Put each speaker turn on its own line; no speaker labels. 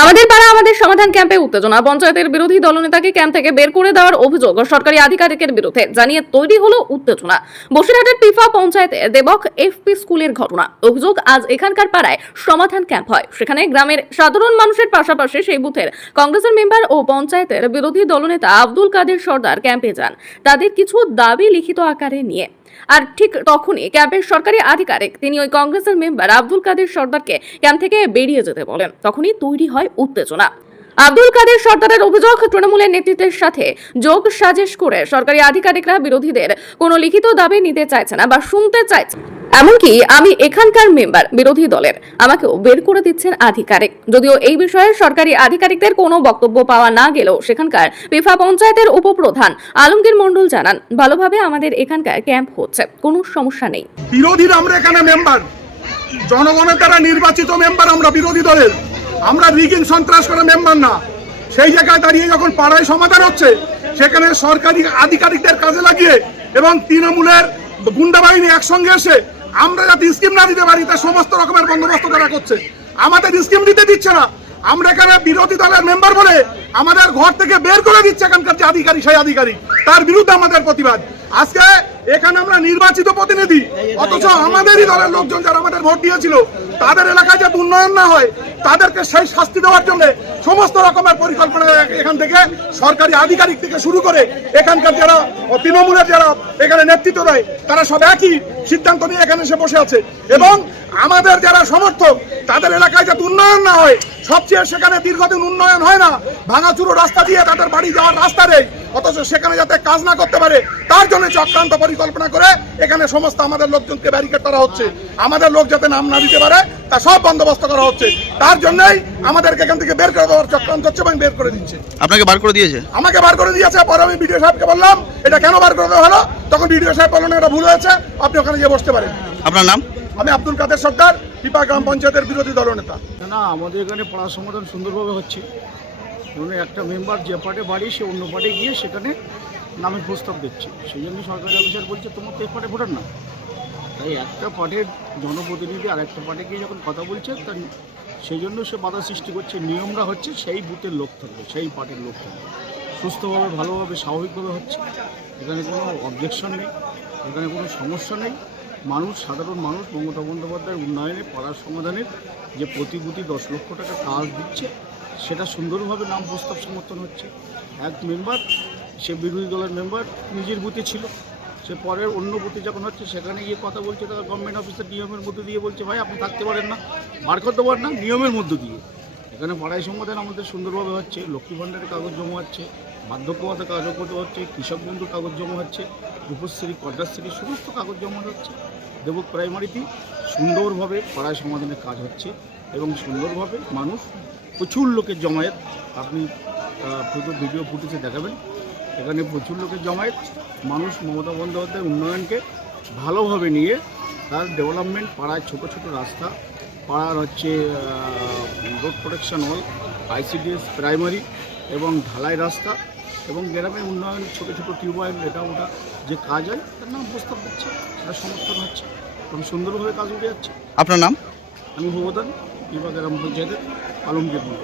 আমাদের সমাধান ক্যাম্পে উত্তেজনা। পঞ্চায়েতের বিরোধী দলনেতাকে ক্যাম্প থেকে বের করে দেওয়ার অভিযোগ সরকারি আধিকারিকের বিরুদ্ধে জানিয়ে তৈরি হলো উত্তেজনা। বসিরহাটের পিফা পঞ্চায়েতে দেবক এফপি স্কুলের ঘটনা। অভিযোগ, আজ এখানকার পাড়ায় সমাধান ক্যাম্প হয়। সেখানে গ্রামের সাধারণ মানুষের পাশাপাশি সেই বুথের কংগ্রেসের মেম্বার ও পঞ্চায়েতের বিরোধী দলনেতা আব্দুল কাদের সর্দার ক্যাম্পে যান। তাদের কিছু দাবি লিখিত আকারে নিয়ে। আর ঠিক তখনই ক্যাম্পের সরকারি আধিকারিক, তিনি ওই কংগ্রেসের মেম্বার আব্দুল কাদের সর্দারকে ক্যাম্প থেকে বেরিয়ে যেতে বলেন। তখনই তৈরি হয় উত্তেজনা। আব্দুল কাদের সর্দারের অভিযোগ তৃণমূলের নেতৃত্বের সাথে যোগ সাজেশ করে সরকারি আধিকারিকরা বিরোধীদের কোনো লিখিত দাবি নিতে চাইছে না বা শুনতে চাইছে এমনকি আমি এখানকার মেম্বার, বিরোধী দলের, আমাকেও বের করে দিচ্ছেন আধিকারিক। যদিও এই বিষয়ে সরকারি আধিকারিকদের কোনো বক্তব্য পাওয়া না গেলেও সেখানকার পিফা পঞ্চায়েতের উপপ্রধান আলমগীর মন্ডল জানান, ভালোভাবে আমাদের এখানকার ক্যাম্প হচ্ছে, কোনো সমস্যা নেই।
বিরোধীরা আমরা এখানে মেম্বার। জনগণের দ্বারা নির্বাচিত মেম্বার আমরা বিরোধী দলের। আমরা রিগিং সন্ত্রাস করে মেম্বার না। সেই জায়গায় দাঁড়িয়ে যখন পাড়ায় সমাধান হচ্ছে, সেখানে সরকারি আধিকারিকদের কাজে লাগিয়ে এবং তৃণমূলের গুন্ডা বাহিনী একসঙ্গে এসে আমরা যাতে স্কিম না দিতে পারি তার সমস্ত রকমের বন্দোবস্ত তারা করছে। আমাদের স্কিম দিতে দিচ্ছে না। আমরা এখানে বিরোধী দলের মেম্বার বলে আমাদের ঘর থেকে বের করে দিচ্ছে এখানকার যে আধিকারিক, সেই আধিকারিক। তার বিরুদ্ধে আমাদের প্রতিবাদ। আজকে এখানে আমরা নির্বাচিত প্রতিনিধি, অথচ আমাদেরই দলের লোকজন যারা আমাদের ভোট দিয়েছিল, তাদের এলাকায় যাতে উন্নয়ন না হয় তাদেরকে সেই শাস্তি দেওয়ার জন্য সমস্ত রকমের পরিকল্পনা এখান থেকে সরকারি আধিকারিক থেকে শুরু করে এখানকার যারা তৃণমূলের যারা এখানে নেতৃত্ব দেয়, তারা সব একই সিদ্ধান্ত নিয়ে এখানে এসে বসে আছে। এবং আমাদের যারা সমর্থক, তাদের এলাকায় যাতে উন্নয়ন না হয়, সবচেয়ে সেখানে দীর্ঘদিন উন্নয়ন হয় না, ভাঙাচুরো রাস্তা দিয়ে তাদের বাড়ি যাওয়ার রাস্তা নেই। অথচ সেখানে যাতে কাজ না করতে পারে তার জন্য চক্রান্ত পরিকল্পনা করে এখানে সমস্ত আমাদের লোকজনকে ব্যারিকেড করা হচ্ছে। আমাদের লোক যাতে নাম না দিতে পারে তা সব বন্দোবস্ত করা হচ্ছে। তার জন্যই আমাদেরকে এখান থেকে বের করে দেওয়ার চক্রান্ত হচ্ছে এবং বের করে দিচ্ছে।
আপনাকে বার করে দিয়েছে?
আমাকে বার করে দিয়েছে পরে আমি বিডিও সাহেবকে বললাম এটা কেন বার করে দেওয়া হলো? তখন বিডিও সাহেব বললেন এটা ভুল হয়েছে আপনি ওখানে গিয়ে বসতে পারেন।
আপনার নাম?
আমি আব্দুল কাদের সর্দার পিপা গ্রাম পঞ্চায়েতের বিরোধী দলনেতা।
না আমাদের এখানে পাড়া সমাধান সুন্দরভাবে হচ্ছে। ধরুন একটা মেম্বার যে পার্টে বাড়ি, সে অন্য পার্টে গিয়ে সেখানে নামের প্রস্তাব দিচ্ছে। সেই জন্য সরকারি অফিসার বলছে, তোমার তো এই পার্টে ভোটার না। তাই একটা পার্টির জনপ্রতিনিধি আর একটা পার্টে গিয়ে যখন কথা বলছে তার সেই জন্য সে বাধা সৃষ্টি করছে। নিয়মরা হচ্ছে সেই বুথের লোক থাকবে, সেই পার্টির লোক থাকবে। সুস্থভাবে, ভালোভাবে, স্বাভাবিকভাবে হচ্ছে। এখানে কোনো অবজেকশন নেই, এখানে কোনো সমস্যা নেই। মানুষ, সাধারণ মানুষ, মমতা বন্দ্যোপাধ্যায়ের উন্নয়নে পাড়ার সমাধানের যে প্রতিভূতি দশ লক্ষ টাকা কাজ দিচ্ছে সেটা সুন্দরভাবে নাম প্রস্তাব সমর্থন হচ্ছে। এক মেম্বার, সে বিরোধী দলের মেম্বার, নিজের বুথে ছিল। সে পরের অন্য বুথে যখন হচ্ছে, সেখানে গিয়ে কথা বলছে, তারা গভর্নমেন্ট অফিসের নিয়মের মধ্যে দিয়ে বলছে, ভাই, আপনি থাকতে পারেন না। বার করতে পারেন না, নিয়মের মধ্য দিয়ে। এখানে পাড়ায় সমাধান আমাদের সুন্দরভাবে হচ্ছে। লক্ষ্মী ভাণ্ডারের কাগজ জমা হচ্ছে বার্ধক্য ভাতা কাগজ করতে হচ্ছে, কৃষক বন্ধুর কাগজ জমা হচ্ছে রূপশ্রী কন্যাশ্রী, সমস্ত কাগজ জমা হচ্ছে। দেবক প্রাইমারিতে সুন্দরভাবে পাড়ায় সমাধানের কাজ হচ্ছে এবং সুন্দরভাবে মানুষ প্রচুর লোকের জমায়েত। আপনি শুধু ভিডিও ফুটেজে দেখাবেন। এখানে প্রচুর লোকের জমায়েত। মানুষ মমতা বন্দ্যোপাধ্যায়ের উন্নয়নকে ভালোভাবে নিয়ে তার ডেভেলপমেন্ট পাড়ায় ছোট ছোট রাস্তা পাড়ার হচ্ছে রোড প্রোটেকশন হল আইসিডিএস প্রাইমারি এবং ঢালাই রাস্তা এবং গ্রামের উন্নয়ন ছোট ছোট টিউবওয়েল এটা ওটা যে কাজ হয় তার নাম প্রস্তাব দিচ্ছে তার সমর্থন হচ্ছে। এবং সুন্দরভাবে কাজ উঠে যাচ্ছে।
আপনার নাম?
আমি ভবদান বিভাগ গ্রাম পঞ্চায়েতের আলমগীর মন্ডল।